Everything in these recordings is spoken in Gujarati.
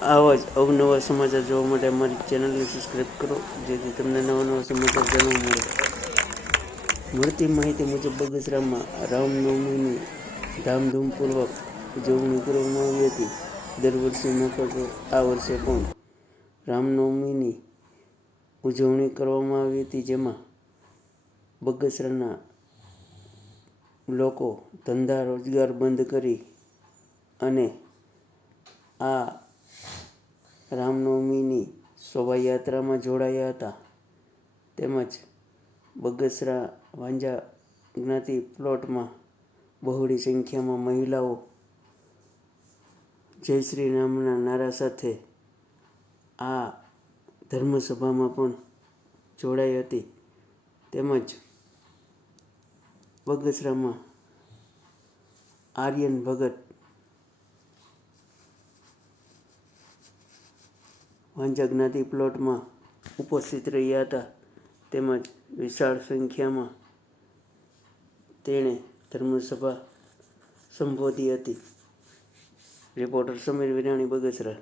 આવા જ અવનવા સમાચાર જોવા માટે અમારી ચેનલને સબસ્ક્રાઈબ કરો, જેથી તમને નવા સમાચાર જાણવા મળે. મળતી માહિતી મુજબ બગસરામાં રામનવમીની ધામધૂમપૂર્વક ઉજવણી કરવામાં આવી હતી. દર વર્ષે માફક આ વર્ષે પણ રામનવમીની ઉજવણી કરવામાં આવી હતી, જેમાં બગસરાના લોકો ધંધા રોજગાર બંધ કરી અને આ રામનવમીની શોભાયાત્રામાં જોડાયા હતા. તેમજ બગસરા વાંજા જ્ઞાતિ પ્લોટમાં બહોળી સંખ્યામાં મહિલાઓ જય શ્રી રામના નારા સાથે આ ધર્મસભામાં પણ જોડાઈ હતી. તેમજ બગસરામાં આર્યન ભગત વાંજા જ્ઞાતિ પ્લોટમાં ઉપસ્થિત રહ્યા હતા. તેમજ વિશાળ સંખ્યામાં તેણે ધર્મસભા સંબોધી હતી. રિપોર્ટર સમીર વિરાણી, બગસરા.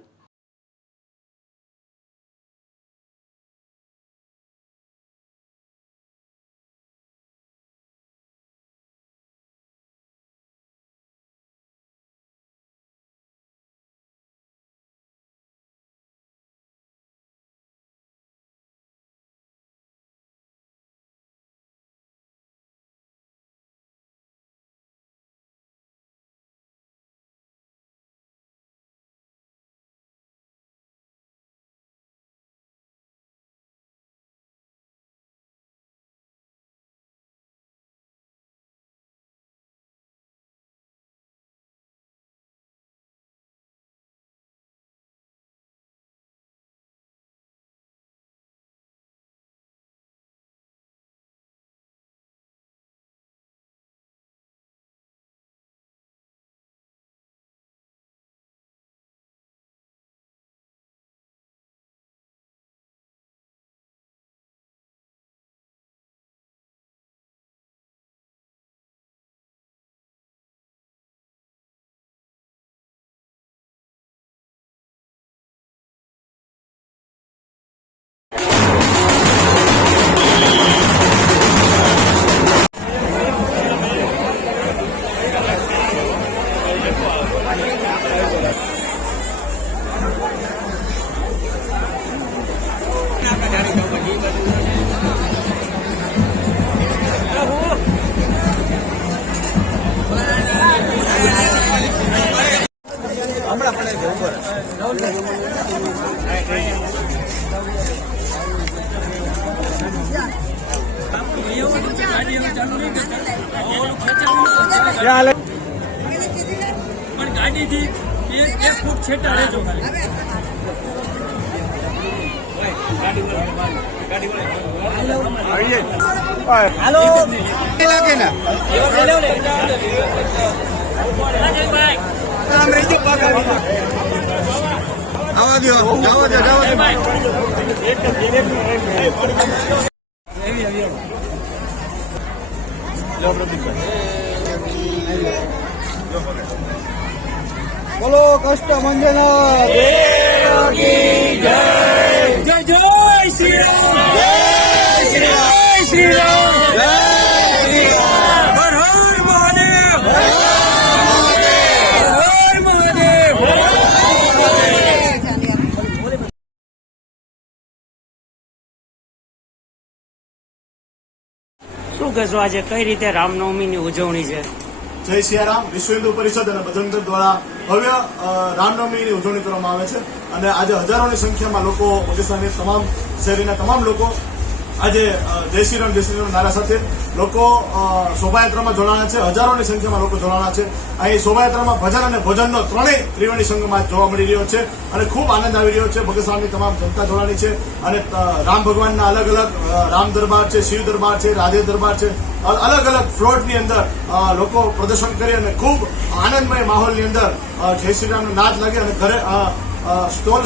પણ ગાડીથી એક ફૂટ છેટા રહેજો ખાલી. હાલો લાગે ને આવા દો, બોલો કષ્ટ મંજના દેવ કી જય. જય જય શ્રી રામ, જય શ્રી રામ, જય શ્રી રામ, જય શ્રી રામ. હર હર મહાદેવ, હર મહાદેવ, હર મહાદેવ. શું કહેશો, આજે કઈ રીતે રામનવમીની ઉજવણી છે? જય સિયારામ. વિશ્વ હિન્દુ પરિષદ અને બજરંગ દળ દ્વારા ભવ્ય રામનવમીની ઉજવણી કરવામાં આવે છે અને આજે હજારોની સંખ્યામાં લોકો, બગસરાની તમામ શહેરીના તમામ લોકો આજે જય શ્રી રામ નારા સાથે લોકો શોભાયાત્રામાં જોડાણા છે. હજારોની સંખ્યામાં લોકો જોડાણા છે. અહીં શોભાયાત્રામાં ભજન અને ભોજનનો ત્રણેય ત્રિવેણી સંગમાં જોવા મળી રહ્યો છે અને ખૂબ આનંદ આવી રહ્યો છે. બગસરાની તમામ જનતા જોડાણી છે અને રામ ભગવાનના અલગ અલગ રામ દરબાર છે, શિવ દરબાર છે, રાધે દરબાર છે, અલગ અલગ ફ્લોટની અંદર લોકો પ્રદર્શન કરી અને ખૂબ આનંદમય માહોલની અંદર જય શ્રી રામનો નાદ લાગે અને ઘરે સ્ટોલ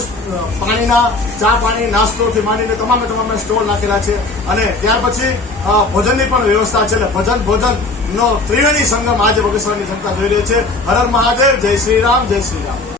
પાણીના, ચા પાણી, નાસ્તોથી માંડીને તમામે સ્ટોલ નાખેલા છે અને ત્યાર પછી ભોજનની પણ વ્યવસ્થા છે. એટલે ભોજનનો ત્રિવેણી સંગમ આજે બગસરાની જનતા જોઈ રહી છે. હર હર મહાદેવ, જય શ્રી રામ, જય શ્રી રામ.